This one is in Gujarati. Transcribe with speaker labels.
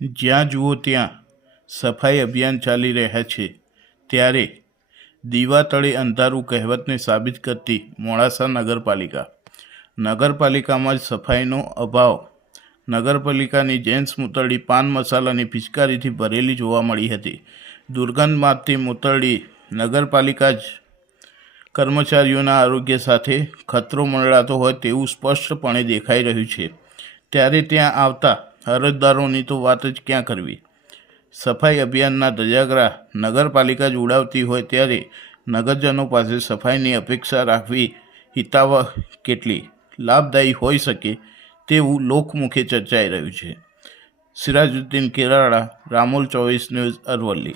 Speaker 1: જ્યાં જુઓ ત્યાં સફાઈ અભિયાન ચાલી રહ્યા છે. ત્યારે દીવા તળે અંધારું કહેવતને સાબિત કરતી મોડાસા નગરપાલિકા. નગરપાલિકામાં જ સફાઈનો અભાવ. નગરપાલિકાની જેન્ટ્સ મૂતરડી પાન મસાલાની પિચકારીથી ભરેલી જોવા મળી હતી. દુર્ગંધ મારતી મૂતરડી નગરપાલિકા જ કર્મચારીઓના આરોગ્ય સાથે ખતરો મંડળાતો હોય તેવું સ્પષ્ટપણે દેખાઈ રહ્યું છે. ત્યારે ત્યાં આવતા અરજદારોની તો વાત જ ક્યાં કરવી? સફાઈ અભિયાનના ધજાગરા નગરપાલિકા જ ઉડાવતી હોય ત્યારે નગરજનો પાસે સફાઈની અપેક્ષા રાખવી હિતાવહ કેટલી લાભદાયી હોઈ શકે તેવું લોકમુખે ચર્ચાઈ રહ્યું છે. સિરાજુદ્દીન કેરાળા, રામોલ ચોવીસ ન્યૂઝ અરવલ્લી.